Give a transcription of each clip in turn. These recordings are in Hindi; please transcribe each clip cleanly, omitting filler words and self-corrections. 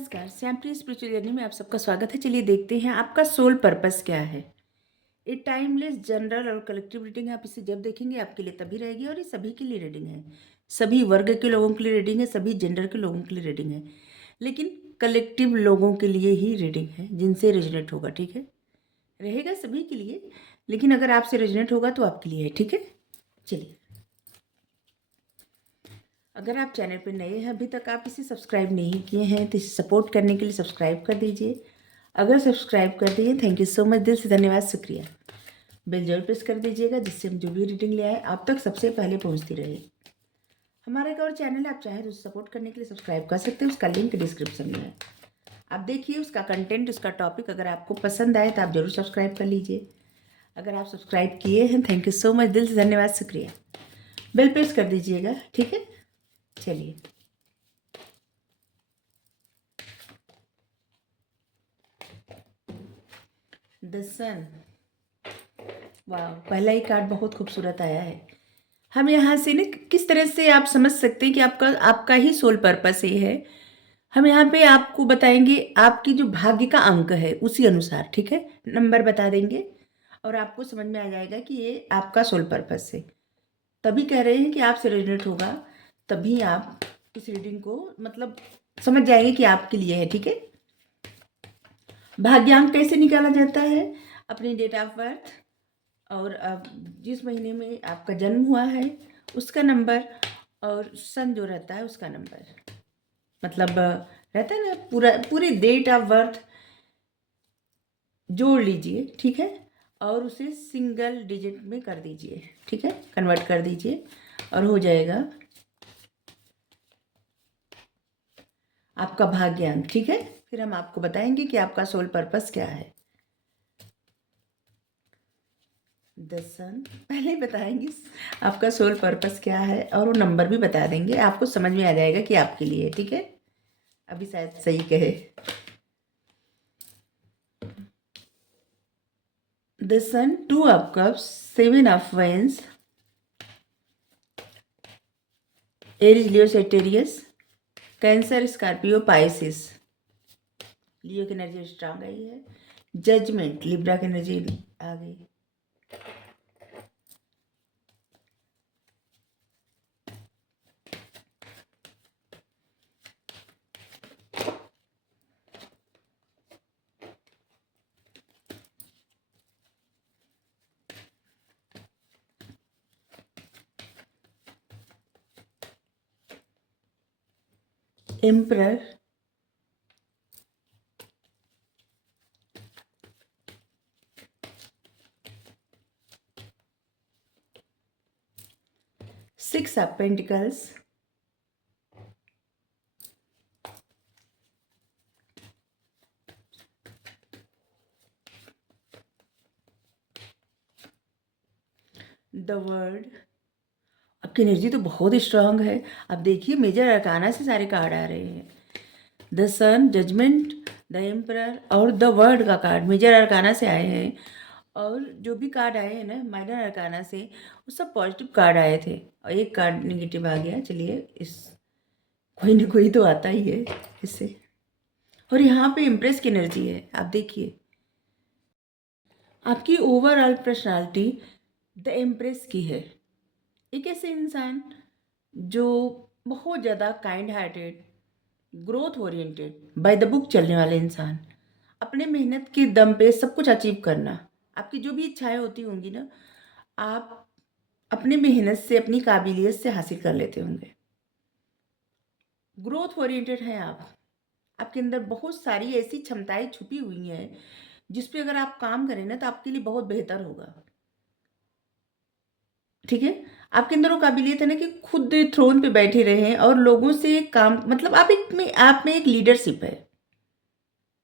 नमस्कार, श्यामप्रिय स्पिरिचुअल जर्नी में आप सबका स्वागत है। चलिए देखते हैं आपका सोल पर्पस क्या है। ये टाइमलेस जनरल और कलेक्टिव रीडिंग है। आप इसे जब देखेंगे आपके लिए तभी रहेगी और ये सभी के लिए रीडिंग है। सभी वर्ग के लोगों के लिए रीडिंग है, सभी जेंडर के लोगों के लिए रीडिंग है, लेकिन कलेक्टिव लोगों के लिए ही रीडिंग है जिनसे रेजोनेट होगा। ठीक है, रहेगा सभी के लिए, लेकिन अगर आपसे रेजोनेट होगा तो आपके लिए है। ठीक है, चलिए। अगर आप चैनल पर नए हैं, अभी तक आप इसे सब्सक्राइब नहीं किए हैं, तो इसे सपोर्ट करने के लिए सब्सक्राइब कर दीजिए। अगर सब्सक्राइब कर दिए, थैंक यू सो मच, दिल से धन्यवाद, शुक्रिया। बेल जरूर प्रेस कर दीजिएगा, जिससे हम जो भी रीडिंग ले आए आप तक सबसे पहले पहुंचती रहे। हमारा एक और चैनल है, आप चाहें तो सपोर्ट करने के लिए सब्सक्राइब कर सकते हैं, उसका लिंक डिस्क्रिप्शन में है। आप देखिए उसका कंटेंट, उसका टॉपिक अगर आपको पसंद आए तो आप जरूर सब्सक्राइब कर लीजिए। अगर आप सब्सक्राइब किए हैं, थैंक यू सो मच, दिल से धन्यवाद, शुक्रिया। बेल प्रेस कर दीजिएगा। ठीक है, चलिए। द सन, वाह, पहला ही कार्ड बहुत खूबसूरत आया है। हम यहाँ से ना किस तरह से आप समझ सकते हैं कि आपका ही सोल पर्पस ये है। हम यहाँ पे आपको बताएंगे आपकी जो भाग्य का अंक है उसी अनुसार, ठीक है, नंबर बता देंगे और आपको समझ में आ जाएगा कि ये आपका सोल पर्पस है। तभी कह रहे हैं कि आपसे रेजोनेट होगा, तभी आप इस रीडिंग को मतलब समझ जाएंगे कि आपके लिए है। ठीक है, भाग्यांक कैसे निकाला जाता है? अपनी डेट ऑफ बर्थ और अब जिस महीने में आपका जन्म हुआ है उसका नंबर और सन जो रहता है उसका नंबर, मतलब रहता है ना, पूरी डेट ऑफ बर्थ जोड़ लीजिए। ठीक है, और उसे सिंगल डिजिट में कर दीजिए। ठीक है, कन्वर्ट कर दीजिए और हो जाएगा आपका भाग्यांक। ठीक है, फिर हम आपको बताएंगे कि आपका सोल पर्पस क्या है। दसन पहले ही बताएंगे आपका सोल पर्पस क्या है और वो नंबर भी बता देंगे, आपको समझ में आ जाएगा कि आपके लिए। ठीक है, अभी शायद सही कहे। The sun, 2 of cups, 7 of wines, Aries, Leo, Sagittarius, Cancer, Scorpio, Pisces. Leo की एनर्जी स्ट्रांग आई है। जजमेंट, लिब्रा की एनर्जी आ गई। Emperor, six of pentacles, the world. आपकी एनर्जी तो बहुत स्ट्रांग है। अब देखिए मेजर अरकाना से सारे कार्ड आ रहे हैं। The sun, judgment, the emperor और द वर्ल्ड का कार्ड मेजर अरकाना से आए हैं। और जो भी कार्ड आए हैं ना माइनर अरकाना से, वो सब पॉजिटिव कार्ड आए थे और एक कार्ड निगेटिव आ गया। चलिए, इस कोई ना कोई तो आता ही है इससे। और यहाँ पे इम्प्रेस की एनर्जी है। आप देखिए आपकी ओवरऑल पर्सनालिटी द इम्प्रेस की है। एक ऐसे इंसान जो बहुत ज़्यादा kind hearted, growth oriented, by the book चलने वाले इंसान, अपने मेहनत के दम पे सब कुछ अचीव करना। आपकी जो भी इच्छाएं होती होंगी ना, आप अपने मेहनत से, अपनी काबिलियत से हासिल कर लेते होंगे। ग्रोथ ओरिएंटेड हैं आप। आपके अंदर बहुत सारी ऐसी क्षमताएं छुपी हुई हैं जिस पे अगर आप काम करें ना तो आपके लिए बहुत बेहतर होगा। ठीक है, आपके अंदर वो काबिलियत है ना कि खुद थ्रोन पे बैठे रहें और लोगों से काम, मतलब आप में एक लीडरशिप है।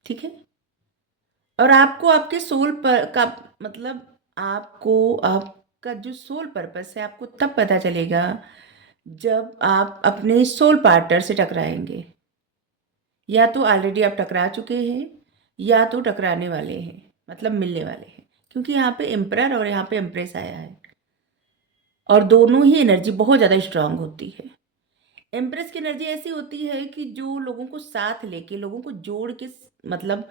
ठीक है, और आपको आपके सोल पर का मतलब आपको आपका जो सोल पर्पस है आपको तब पता चलेगा जब आप अपने सोल पार्टनर से टकराएंगे। या तो ऑलरेडी आप टकरा चुके हैं या तो टकराने वाले हैं, मतलब मिलने वाले हैं, क्योंकि यहाँ पे एम्परर और यहाँ पे एम्प्रेस आया है और दोनों ही एनर्जी बहुत ज़्यादा स्ट्रांग होती है। एम्प्रेस की एनर्जी ऐसी होती है कि जो लोगों को साथ लेके, लोगों को जोड़ के मतलब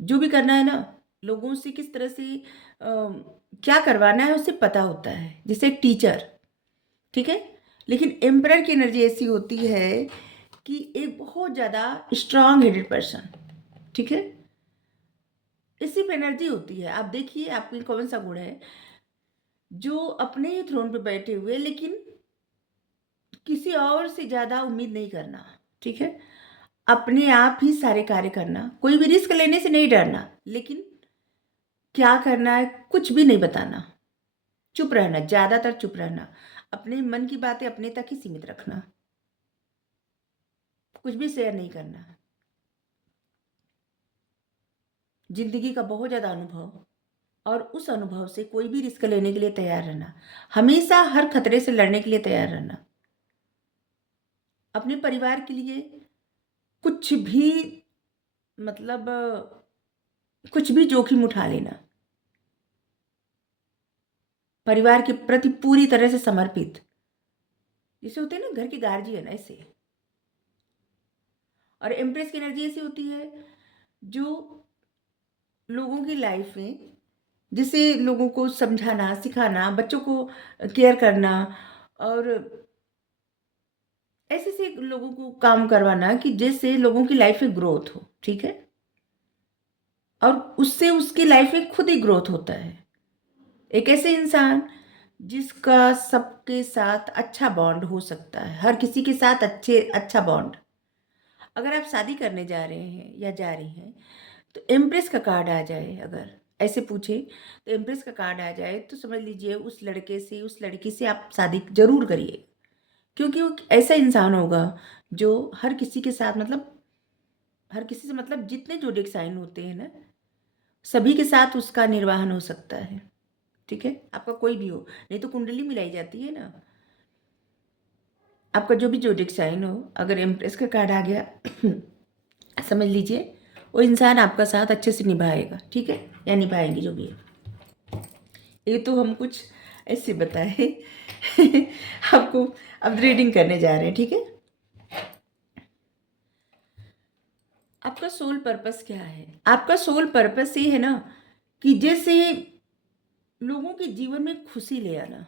जो भी करना है ना, लोगों से किस तरह से क्या करवाना है उसे पता होता है, जैसे एक टीचर, ठीक है। लेकिन एम्परर की एनर्जी ऐसी होती है कि एक बहुत ज़्यादा स्ट्रांग हेडेड पर्सन, ठीक है। इसी पे एनर्जी होती है। आप देखिए आपकी कौन सा गुण है जो अपने ही थ्रोन पे बैठे हुए, लेकिन किसी और से ज़्यादा उम्मीद नहीं करना, ठीक है। अपने आप ही सारे कार्य करना, कोई भी रिस्क लेने से नहीं डरना, लेकिन क्या करना है कुछ भी नहीं बताना, चुप रहना, ज़्यादातर चुप रहना, अपने मन की बातें अपने तक ही सीमित रखना, कुछ भी शेयर नहीं करना। जिंदगी का बहुत ज़्यादा अनुभव, और उस अनुभव से कोई भी रिस्क लेने के लिए तैयार रहना, हमेशा हर खतरे से लड़ने के लिए तैयार रहना, अपने परिवार के लिए कुछ भी मतलब कुछ भी जोखिम उठा लेना, परिवार के प्रति पूरी तरह से समर्पित, जैसे होते हैं ना घर की गार्जियन, ऐसे। और एम्प्रेस की एनर्जी ऐसी होती है जो लोगों की लाइफ में, जैसे लोगों को समझाना, सिखाना, बच्चों को केयर करना, और ऐसे से लोगों को काम करवाना कि जिससे लोगों की लाइफ में ग्रोथ हो, ठीक है। और उससे उसकी लाइफ में खुद ही ग्रोथ होता है। एक ऐसे इंसान जिसका सबके साथ अच्छा बॉन्ड हो सकता है, हर किसी के साथ अच्छा बॉन्ड। अगर आप शादी करने जा रहे हैं या जा रही हैं तो एम्प्रेस का कार्ड आ जाए, अगर ऐसे पूछे तो एम्प्रेस का कार्ड आ जाए तो समझ लीजिए उस लड़के से, उस लड़की से आप शादी जरूर करिए, क्योंकि वो ऐसा इंसान होगा जो हर किसी के साथ मतलब हर किसी से मतलब जितने जोडिक साइन होते हैं ना, सभी के साथ उसका निर्वाहन हो सकता है, ठीक है। आपका कोई भी हो, नहीं तो कुंडली मिलाई जाती है ना। आपका जो भी जोडिक साइन हो, अगर एम्प्रेस का कार्ड आ गया समझ लीजिए वो इंसान आपका साथ अच्छे से निभाएगा, ठीक है, या निभाएंगे जो भी है। ये तो हम कुछ ऐसे बताए आपको। अब रीडिंग करने जा रहे हैं, ठीक है। आपका सोल पर्पस क्या है? आपका सोल पर्पस ये है ना कि जैसे लोगों के जीवन में खुशी ले आना,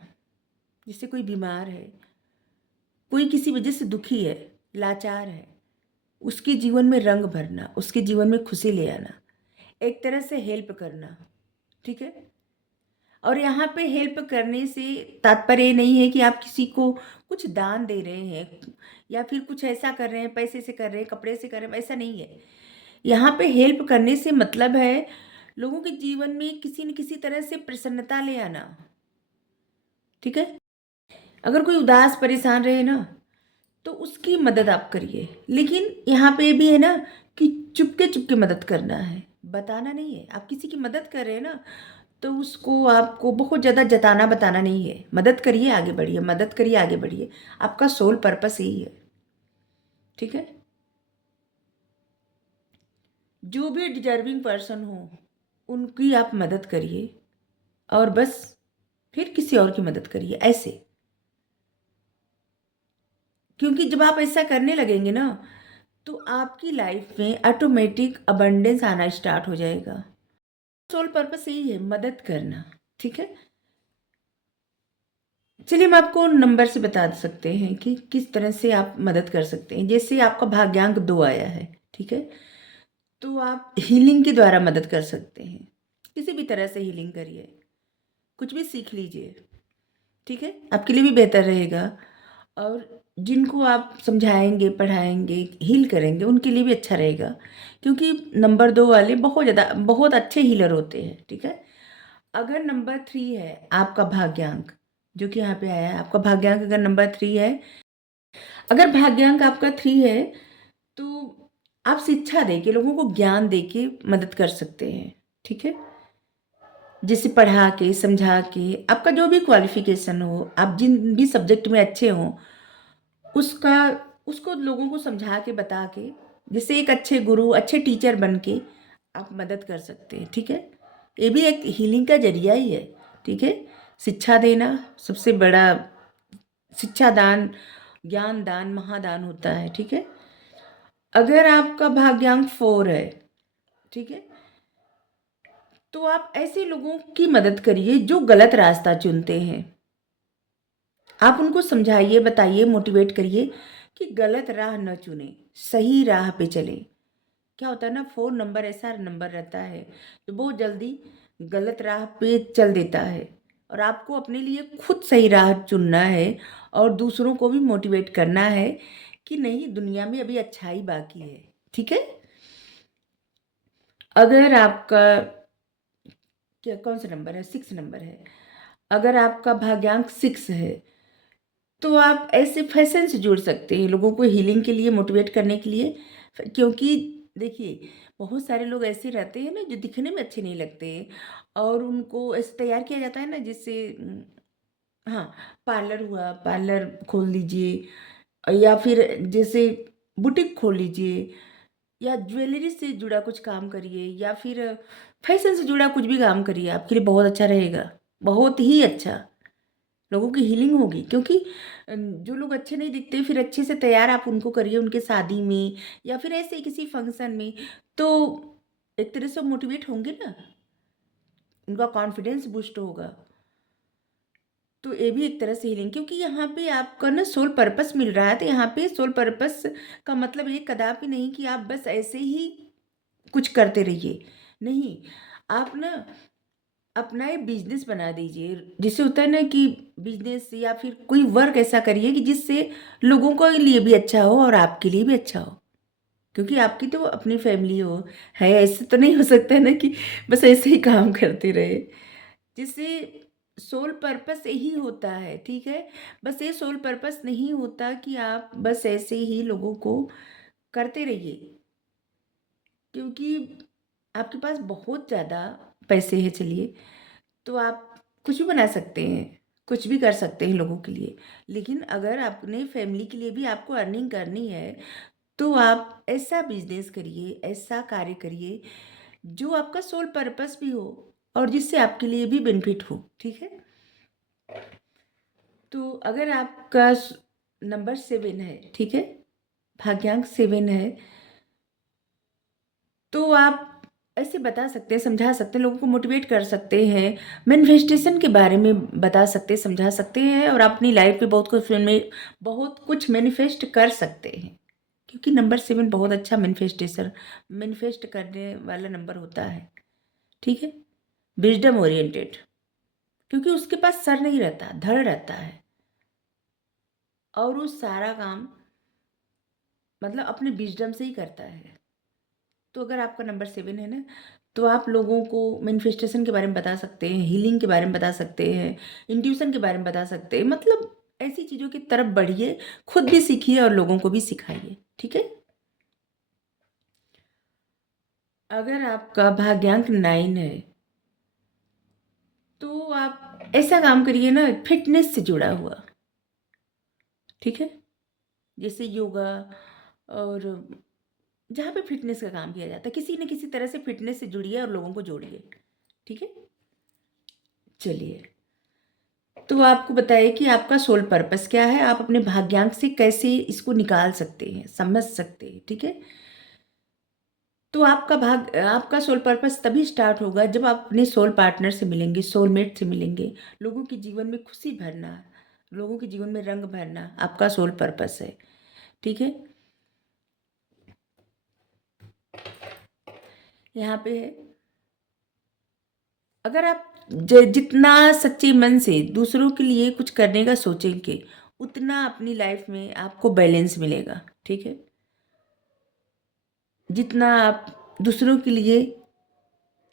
जैसे कोई बीमार है, कोई किसी वजह से दुखी है, लाचार है, उसके जीवन में रंग भरना, उसके जीवन में खुशी ले आना, एक तरह से हेल्प करना, ठीक है। और यहाँ पे हेल्प करने से तात्पर्य ये नहीं है कि आप किसी को कुछ दान दे रहे हैं या फिर कुछ ऐसा कर रहे हैं, पैसे से कर रहे हैं, कपड़े से कर रहे हैं, ऐसा नहीं है। यहाँ पे हेल्प करने से मतलब है लोगों के जीवन में किसी न किसी तरह से प्रसन्नता ले आना, ठीक है। अगर कोई उदास परेशान रहे ना तो उसकी मदद आप करिए, लेकिन यहाँ पे भी है ना कि चुपके चुपके मदद करना है, बताना नहीं है। आप किसी की मदद कर रहे हैं ना तो उसको आपको बहुत ज़्यादा जताना बताना नहीं है। मदद करिए, आगे बढ़िए, मदद करिए, आगे बढ़िए। आपका सोल पर्पस यही है, ठीक है। जो भी डिजर्विंग पर्सन हो उनकी आप मदद करिए, और बस फिर किसी और की मदद करिए, ऐसे। क्योंकि जब आप ऐसा करने लगेंगे ना तो आपकी लाइफ में ऑटोमेटिक अबंडेंस आना स्टार्ट हो जाएगा। सोल पर्पस यही है, मदद करना, ठीक है। चलिए हम आपको नंबर से बता सकते हैं कि किस तरह से आप मदद कर सकते हैं। जैसे आपका भाग्यांक 2 आया है, ठीक है, तो आप हीलिंग के द्वारा मदद कर सकते हैं। किसी भी तरह से हीलिंग करिए, कुछ भी सीख लीजिए, ठीक है, आपके लिए भी बेहतर रहेगा। और जिनको आप समझाएंगे, पढ़ाएंगे, हील करेंगे, उनके लिए भी अच्छा रहेगा, क्योंकि नंबर 2 वाले बहुत अच्छे हीलर होते हैं, ठीक है। अगर नंबर 3 है आपका भाग्यांक, जो कि यहाँ पे आया है, आपका भाग्यांक अगर नंबर 3 है, अगर भाग्यांक आपका 3 है तो आप शिक्षा देके, लोगों को ज्ञान देके मदद कर सकते हैं, ठीक है। जैसे पढ़ा के, समझा के, आपका जो भी क्वालिफिकेशन हो, आप जिन भी सब्जेक्ट में अच्छे हों, उसका उसको लोगों को समझा के, बता के, जैसे एक अच्छे गुरु, अच्छे टीचर बन के आप मदद कर सकते हैं, ठीक है। ये भी एक हीलिंग का जरिया ही है, ठीक है। शिक्षा देना सबसे बड़ा, शिक्षा दान ज्ञान दान महादान होता है, ठीक है। अगर आपका भाग्यांक 4 है, ठीक है, तो आप ऐसे लोगों की मदद करिए जो गलत रास्ता चुनते हैं। आप उनको समझाइए, बताइए, मोटिवेट करिए कि गलत राह न चुने, सही राह पे चले। क्या होता है ना, 4 नंबर ऐसा नंबर रहता है जो बहुत जल्दी गलत राह पे चल देता है, और आपको अपने लिए खुद सही राह चुनना है और दूसरों को भी मोटिवेट करना है कि नहीं, दुनिया में अभी अच्छाई बाकी है, ठीक है। अगर आपका क्या कौन सा नंबर है, 6 नंबर है, अगर आपका भाग्यांक 6 है, तो आप ऐसे फैशन से जुड़ सकते हैं, लोगों को हीलिंग के लिए मोटिवेट करने के लिए। क्योंकि देखिए, बहुत सारे लोग ऐसे रहते हैं ना जो दिखने में अच्छे नहीं लगते, और उनको ऐसे तैयार किया जाता है ना, जिससे हाँ, पार्लर हुआ, पार्लर खोल लीजिए, या फिर जैसे बुटीक खोल लीजिए, या ज्वेलरी से जुड़ा कुछ काम करिए, या फिर फैशन से जुड़ा कुछ भी काम करिए, आपके लिए बहुत अच्छा रहेगा, बहुत ही अच्छा। लोगों की हीलिंग होगी, क्योंकि जो लोग अच्छे नहीं दिखते, फिर अच्छे से तैयार आप उनको करिए उनके शादी में या फिर ऐसे ही किसी फंक्शन में, तो एक तरह से मोटिवेट होंगे ना, उनका कॉन्फिडेंस बूस्ट होगा। तो ये भी एक तरह से हीलिंग, क्योंकि यहाँ पे आपका ना सोल पर्पस मिल रहा है। तो यहाँ पे सोल पर्पस का मतलब ये कदापि नहीं कि आप बस ऐसे ही कुछ करते रहिए, नहीं, आप ना अपना एक बिजनेस बना दीजिए। जिससे होता है ना कि बिजनेस या फिर कोई वर्क ऐसा करिए कि जिससे लोगों के लिए भी अच्छा हो और आपके लिए भी अच्छा हो, क्योंकि आपकी तो अपनी फैमिली हो है। ऐसे तो नहीं हो सकता है ना कि बस ऐसे ही काम करते रहे, जिससे सोल पर्पस यही होता है, ठीक है। बस ये सोल पर्पस नहीं होता कि आप बस ऐसे ही लोगों को करते रहिए, क्योंकि आपके पास बहुत ज़्यादा पैसे हैं, चलिए, तो आप कुछ भी बना सकते हैं, कुछ भी कर सकते हैं लोगों के लिए। लेकिन अगर अपने फैमिली के लिए भी आपको अर्निंग करनी है, तो आप ऐसा बिजनेस करिए, ऐसा कार्य करिए जो आपका सोल पर्पस भी हो और जिससे आपके लिए भी बेनिफिट हो, ठीक है। तो अगर आपका नंबर 7 है, ठीक है, भाग्यांक 7 है, तो आप ऐसे बता सकते हैं, समझा सकते हैं, लोगों को मोटिवेट कर सकते हैं, मैनिफेस्टेशन के बारे में बता सकते हैं, समझा सकते हैं, और अपनी लाइफ में बहुत कुछ मैनिफेस्ट कर सकते हैं, क्योंकि नंबर 7 बहुत अच्छा मैनिफेस्ट करने वाला नंबर होता है, ठीक है। विजडम ओरिएंटेड, क्योंकि उसके पास सर नहीं रहता, धड़ रहता है, और वो सारा काम मतलब अपने विजडम से ही करता है। तो अगर आपका नंबर 7 है ना, तो आप लोगों को मैनिफेस्टेशन के बारे में बता सकते हैं, हीलिंग के बारे में बता सकते हैं, इंट्यूशन के बारे में बता सकते हैं, मतलब ऐसी चीज़ों की तरफ बढ़िए, खुद भी सीखिए और लोगों को भी सिखाइए, ठीक है। अगर आपका भाग्यांक 9 है, तो आप ऐसा काम करिए ना फिटनेस से जुड़ा हुआ, ठीक है, जैसे योगा, और जहाँ पे फिटनेस का काम किया जाता है, किसी न किसी तरह से फिटनेस से जुड़िए और लोगों को जोड़िए, ठीक है। चलिए, तो आपको बताइए कि आपका सोल पर्पस क्या है, आप अपने भाग्यांक से कैसे इसको निकाल सकते हैं, समझ सकते हैं, ठीक है। तो आपका सोल पर्पस तभी स्टार्ट होगा जब आप अपने सोल पार्टनर से मिलेंगे, सोलमेट से मिलेंगे। लोगों के जीवन में खुशी भरना, लोगों के जीवन में रंग भरना आपका सोल पर्पस है, ठीक है। यहाँ पे है, अगर आप जितना सच्चे मन से दूसरों के लिए कुछ करने का सोचेंगे, उतना अपनी लाइफ में आपको बैलेंस मिलेगा, ठीक है। जितना आप दूसरों के लिए,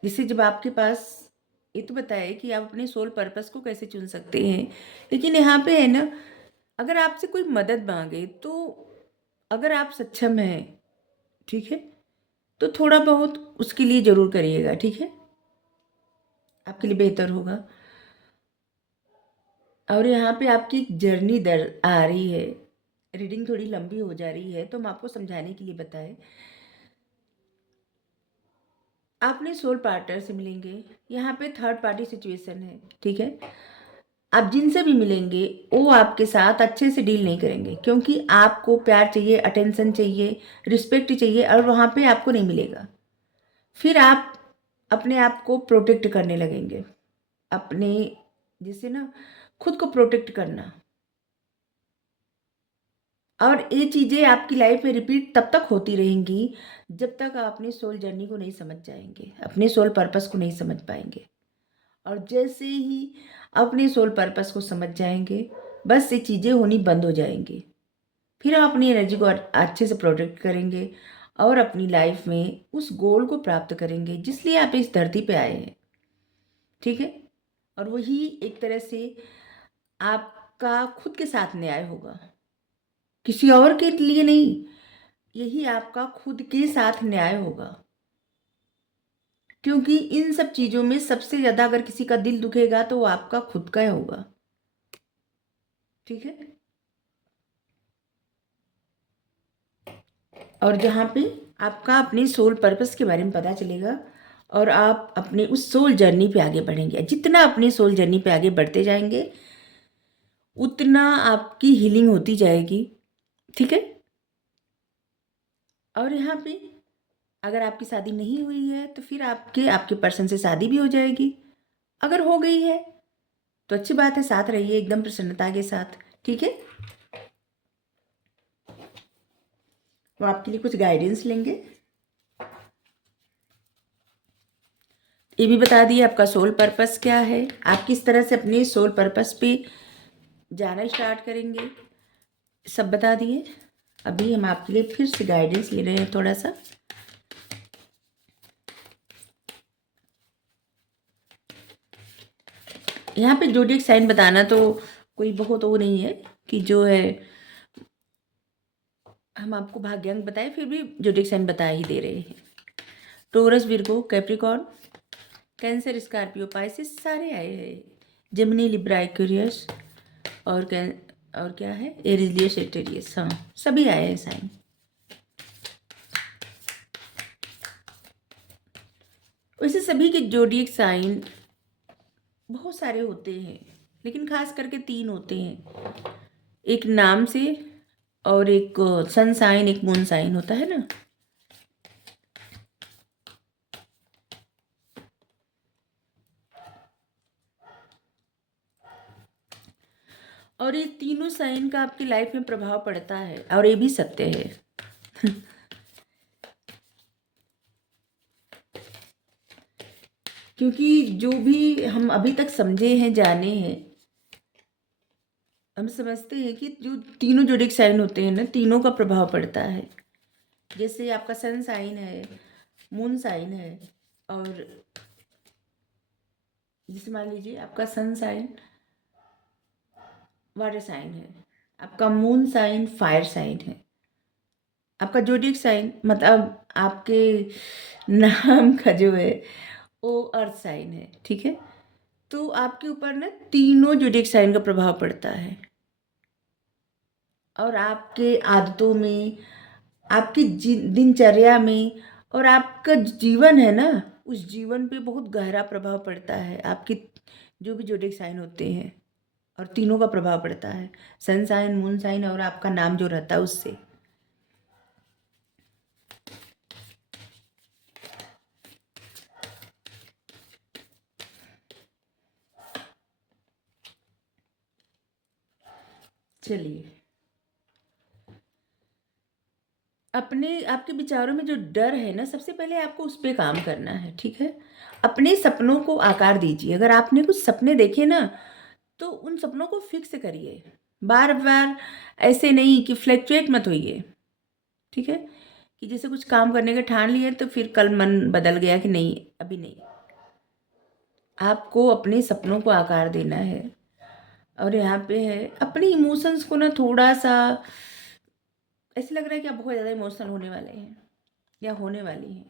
जैसे जब आपके पास, ये तो बताए कि आप अपने सोल पर्पस को कैसे चुन सकते हैं, लेकिन यहाँ पे है ना, अगर आपसे कोई मदद मांगे, तो अगर आप सक्षम हैं, ठीक है, तो थोड़ा बहुत उसके लिए ज़रूर करिएगा, ठीक है, आपके लिए बेहतर होगा। और यहाँ पे आपकी एक जर्नी दर आ रही है, रीडिंग थोड़ी लंबी हो जा रही है, तो हम आपको समझाने के लिए बताएं। आपने सोल पार्टनर से मिलेंगे, यहाँ पे थर्ड पार्टी सिचुएशन है, ठीक है। आप जिनसे भी मिलेंगे वो आपके साथ अच्छे से डील नहीं करेंगे, क्योंकि आपको प्यार चाहिए, अटेंशन चाहिए, रिस्पेक्ट चाहिए, और वहाँ पे आपको नहीं मिलेगा। फिर आप अपने आप को प्रोटेक्ट करने लगेंगे, अपने जैसे ना खुद को प्रोटेक्ट करना। और ये चीज़ें आपकी लाइफ में रिपीट तब तक होती रहेंगी जब तक आप अपनी सोल जर्नी को नहीं समझ जाएंगे, अपने सोल पर्पस को नहीं समझ पाएंगे। और जैसे ही अपने सोल पर्पस को समझ जाएंगे, बस ये चीज़ें होनी बंद हो जाएंगी। फिर आप अपनी एनर्जी को अच्छे से प्रोटेक्ट करेंगे और अपनी लाइफ में उस गोल को प्राप्त करेंगे जिसलिए आप इस धरती पे आए हैं, ठीक है। और वही एक तरह से आपका खुद के साथ न्याय होगा, किसी और के लिए नहीं। यही आपका खुद के साथ न्याय होगा, क्योंकि इन सब चीज़ों में सबसे ज़्यादा अगर किसी का दिल दुखेगा तो वो आपका खुद का होगा, ठीक है। और जहाँ पे आपका अपने सोल पर्पस के बारे में पता चलेगा और आप अपने उस सोल जर्नी पे आगे बढ़ेंगे। जितना अपनी सोल जर्नी पे आगे बढ़ते जाएंगे उतना आपकी हीलिंग होती जाएगी, ठीक है। और यहाँ पे अगर आपकी शादी नहीं हुई है तो फिर आपके पर्सन से शादी भी हो जाएगी। अगर हो गई है तो अच्छी बात है, साथ रहिए एकदम प्रसन्नता के साथ, ठीक है। वो आपके लिए कुछ गाइडेंस लेंगे। ये भी बता दिए आपका सोल पर्पस क्या है, आप किस तरह से अपने सोल पर्पस पे जाना स्टार्ट करेंगे, सब बता दिए। अभी हम आपके लिए फिर से गाइडेंस ले रहे हैं थोड़ा सा। यहाँ पे जोडिएक साइन बताना तो कोई बहुत वो नहीं है कि जो है हम आपको भाग्यांक बताए, फिर भी जोडिएक साइन बता ही दे रहे हैं। Taurus, Virgo, Capricorn, Cancer, Scorpio, Pisces सारे आए हैं। जेमिनी, लिब्रा, एक्वेरियस और क्या है, एरीज, लियो, सेजिटेरियस, हाँ सभी आए हैं साइन। वैसे सभी के जोडिएक साइन बहुत सारे होते हैं, लेकिन खास करके 3 होते हैं, एक नाम से और एक सन साइन, एक मून साइन होता है ना। और ये तीनों साइन का आपकी लाइफ में प्रभाव पड़ता है, और ये भी सत्य है। क्योंकि जो भी हम अभी तक समझे हैं, जाने हैं, हम समझते हैं कि जो तीनों जोडिक साइन होते हैं ना, तीनों का प्रभाव पड़ता है। जैसे आपका सन साइन है, मून साइन है, और जैसे मान लीजिए आपका सन साइन वाटर साइन है, आपका मून साइन फायर साइन है, आपका जोडिक साइन मतलब आपके नाम का जो है वो अर्थ साइन है, ठीक है। तो आपके ऊपर ना तीनों जोडिक साइन का प्रभाव पड़ता है, और आपके आदतों में, आपकी दिनचर्या में, और आपका जीवन है ना, उस जीवन पे बहुत गहरा प्रभाव पड़ता है। आपके जो भी जोडिक साइन होते हैं और तीनों का प्रभाव पड़ता है, सन साइन, मून साइन और आपका नाम जो रहता है उससे। चलिए, अपने आपके विचारों में जो डर है ना, सबसे पहले आपको उस पर काम करना है, ठीक है। अपने सपनों को आकार दीजिए। अगर आपने कुछ सपने देखे ना तो उन सपनों को फिक्स करिए, बार बार ऐसे नहीं कि फ्लैक्चुएट मत होइए, ठीक है। कि जैसे कुछ काम करने का ठान लिया तो फिर कल मन बदल गया कि नहीं अभी नहीं। आपको अपने सपनों को आकार देना है। और यहाँ पे है अपने इमोशंस को ना थोड़ा सा, ऐसे लग रहा है कि आप बहुत ज़्यादा इमोशनल होने वाले हैं या होने वाली हैं,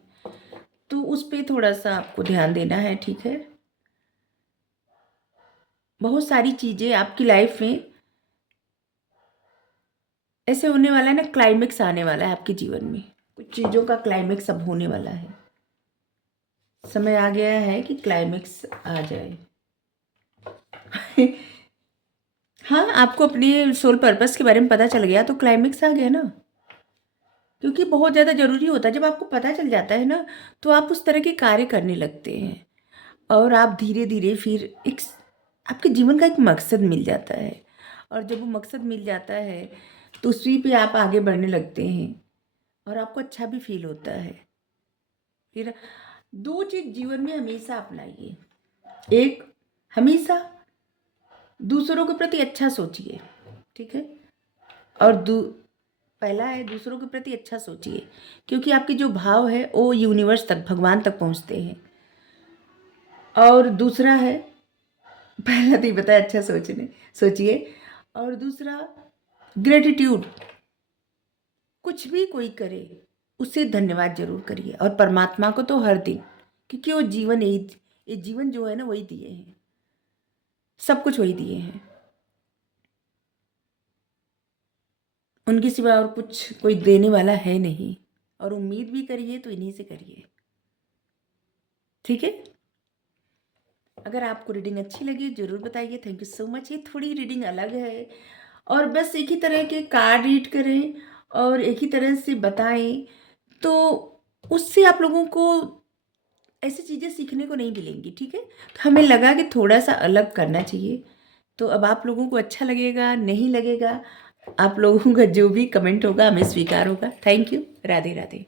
तो उस पर थोड़ा सा आपको ध्यान देना है, ठीक है। बहुत सारी चीज़ें आपकी लाइफ में ऐसे होने वाला है ना, क्लाइमेक्स आने वाला है आपके जीवन में, कुछ चीज़ों का क्लाइमेक्स अब होने वाला है। समय आ गया है कि क्लाइमेक्स आ जाए। हाँ, आपको अपने सोल पर्पस के बारे में पता चल गया तो क्लाइमेक्स आ गया ना, क्योंकि बहुत ज़्यादा ज़रूरी होता है। जब आपको पता चल जाता है ना, तो आप उस तरह के कार्य करने लगते हैं और आप धीरे-धीरे फिर आपके जीवन का एक मकसद मिल जाता है और जब वो मकसद मिल जाता है, तो उसी पे आप आगे बढ़ने लगते हैं और आपको अच्छा भी फ़ील होता है। फिर 2 चीज़ जीवन में हमेशा अपनाइए। एक, हमेशा दूसरों के प्रति अच्छा सोचिए, ठीक है? और पहला है दूसरों के प्रति अच्छा सोचिए, क्योंकि आपके जो भाव है वो यूनिवर्स तक, भगवान तक पहुंचते हैं। और दूसरा है, पहला तो ये बताया अच्छा सोचिए, और दूसरा ग्रेटिट्यूड, कुछ भी कोई करे उससे धन्यवाद जरूर करिए और परमात्मा को तो हर दिन, क्योंकि वो जीवन ये जीवन जो है ना वही दिए हैं, सब कुछ वही दिए हैं, उनके सिवा और कुछ कोई देने वाला है नहीं। और उम्मीद भी करिए तो इन्हीं से करिए, ठीक है? अगर आपको रीडिंग अच्छी लगी ज़रूर बताइए। Thank you so much. ये थोड़ी रीडिंग अलग है और बस एक ही तरह के कार्ड रीड करें और एक ही तरह से बताएं, तो उससे आप लोगों को ऐसी चीज़ें सीखने को नहीं मिलेंगी, ठीक है? तो हमें लगा कि थोड़ा सा अलग करना चाहिए। तो अब आप लोगों को अच्छा लगेगा नहीं लगेगा, आप लोगों का जो भी कमेंट होगा हमें स्वीकार होगा। Thank you. राधे राधे।